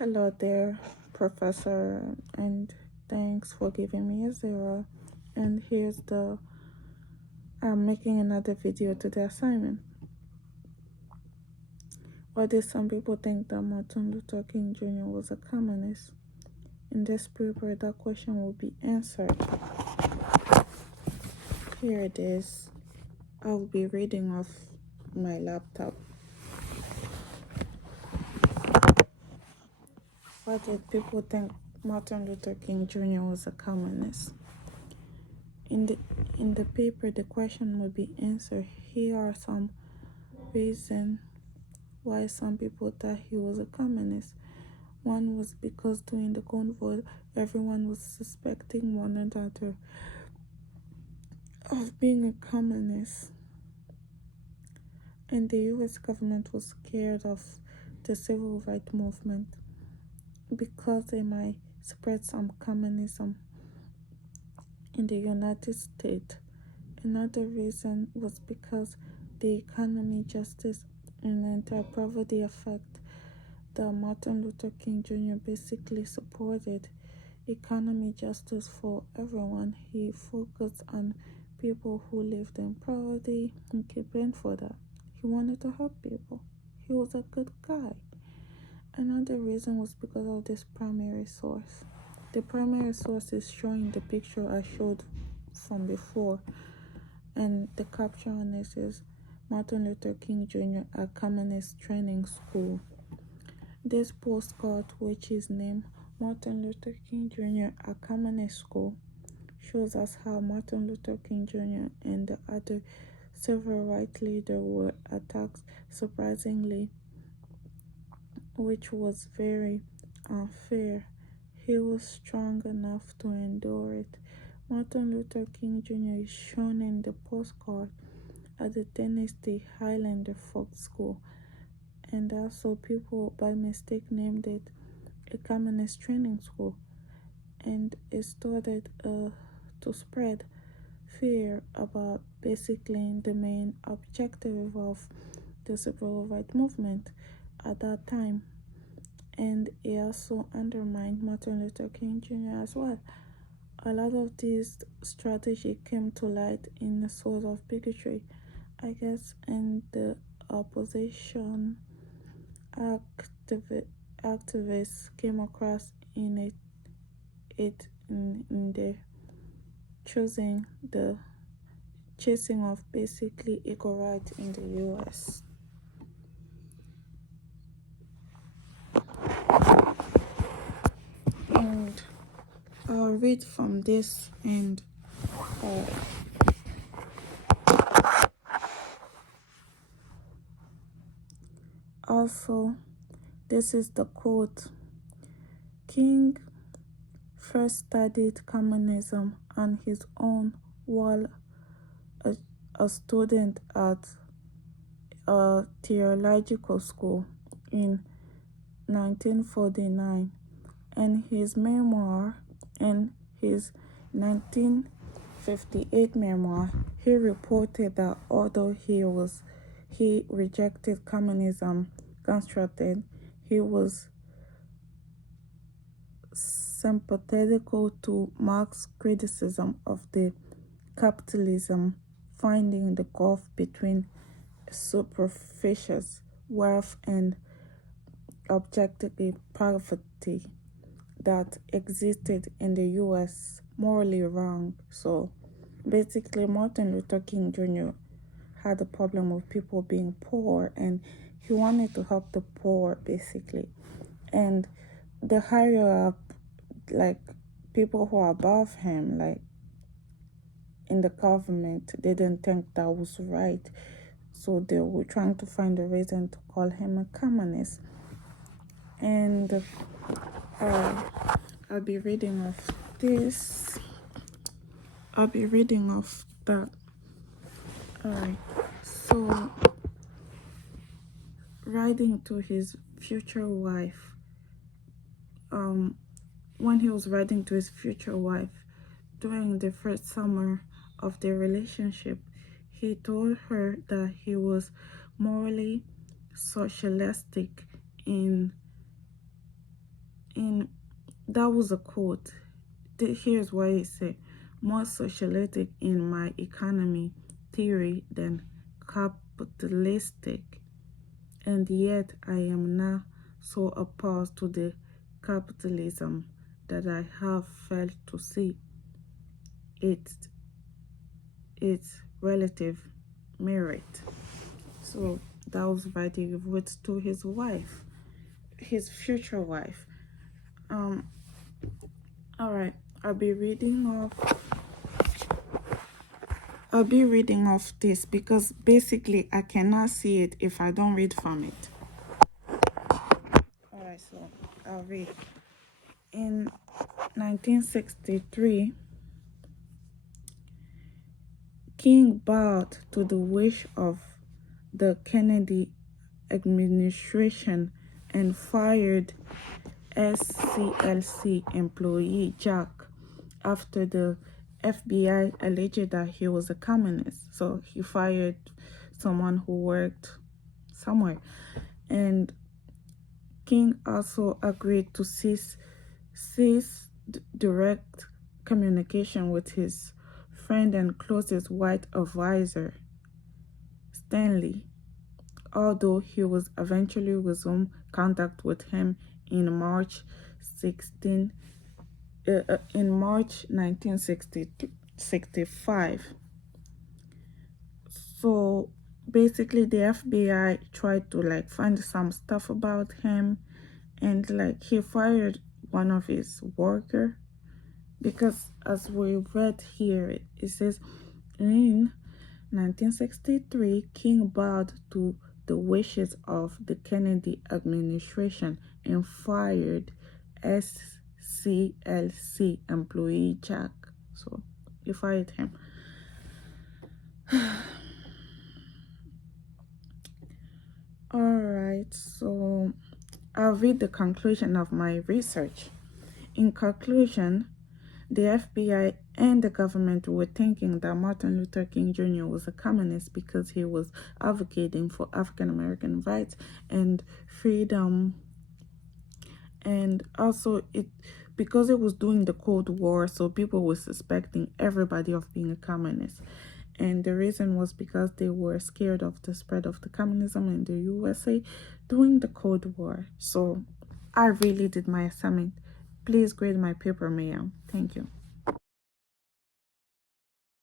Hello there, Professor, and thanks for giving me a zero. And here's I'm making another video to the assignment. Why did some people think that Martin Luther King Jr. was a communist? In this paper, that question will be answered. Here it is. I'll be reading off my laptop. Why did people think Martin Luther King Jr. was a communist? In the paper, the question will be answered. Here are some reasons why some people thought he was a communist. One was because during the convoy, everyone was suspecting one another of being a communist, and the US government was scared of the civil rights movement because they might spread some communism in the United States. Another reason was because the economy, justice, and anti-poverty effect that Martin Luther King Jr. basically supported economic justice for everyone. He focused on people who lived in poverty and campaigning for that. He wanted to help people. He was a good guy. Another reason was because of this primary source. The primary source is showing the picture I showed from before, and the caption on this is Martin Luther King Jr. at Communist Training School. This postcard, which is named Martin Luther King Jr. at Communist School, shows us how Martin Luther King Jr. and the other civil rights leaders were attacked surprisingly, which was very unfair. He was strong enough to endure it. Martin Luther King Jr. is shown in the postcard at the Tennessee Highlander Folk School, and also people by mistake named it a communist training school, and it started to spread fear about basically the main objective of the civil rights movement at that time, and it also undermined Martin Luther King Jr. as well. A lot of these strategies came to light in the source of bigotry, I guess, and the opposition activists came across in the chasing of basically equal rights in the US. And I'll read from this, and also this is the quote. King first studied communism on his own while a student at a theological school in 1949. In his memoir, in his 1958 memoir, he reported that although he rejected communism constructed, he was sympathetical to Marx's criticism of the capitalism, finding the gulf between superficial wealth and objective poverty that existed in the US morally wrong. So basically, Martin Luther King Jr. had a problem with people being poor, and he wanted to help the poor basically. And the higher up, like people who are above him, like in the government, they didn't think that was right. So they were trying to find a reason to call him a communist. And I'll be reading off this. I'll be reading off that. Alright. So, writing to his future wife, when he was writing to his future wife during the first summer of their relationship, he told her that he was morally socialistic in And that was a quote. Here's what he said: more socialistic in my economy theory than capitalistic, and yet I am now so opposed to the capitalism that I have failed to see its relative merit. So that was Vadi wrote to his wife, his future wife. All right, I'll be reading off this because basically I cannot see it if I don't read from it. All right, so I'll read. In 1963, King bowed to the wish of the Kennedy administration and fired SCLC employee Jack after the FBI alleged that he was a communist. So he fired someone who worked somewhere. And King also agreed to cease direct communication with his friend and closest white advisor, Stanley, although he was eventually resumed contact with him in March 1965. So basically the FBI tried to find some stuff about him, and he fired one of his worker, because as we read here, it says in 1963 King bowed to the wishes of the Kennedy administration and fired SCLC employee Jack. So he fired him. Alright, so I'll read the conclusion of my research. In conclusion, the FBI and the government were thinking that Martin Luther King Jr. was a communist because he was advocating for African American rights and freedom, and also because it was during the Cold War, so people were suspecting everybody of being a communist. And the reason was because they were scared of the spread of the communism in the USA during the Cold War. So I really did my assignment. Please grade my paper, ma'am. Thank you.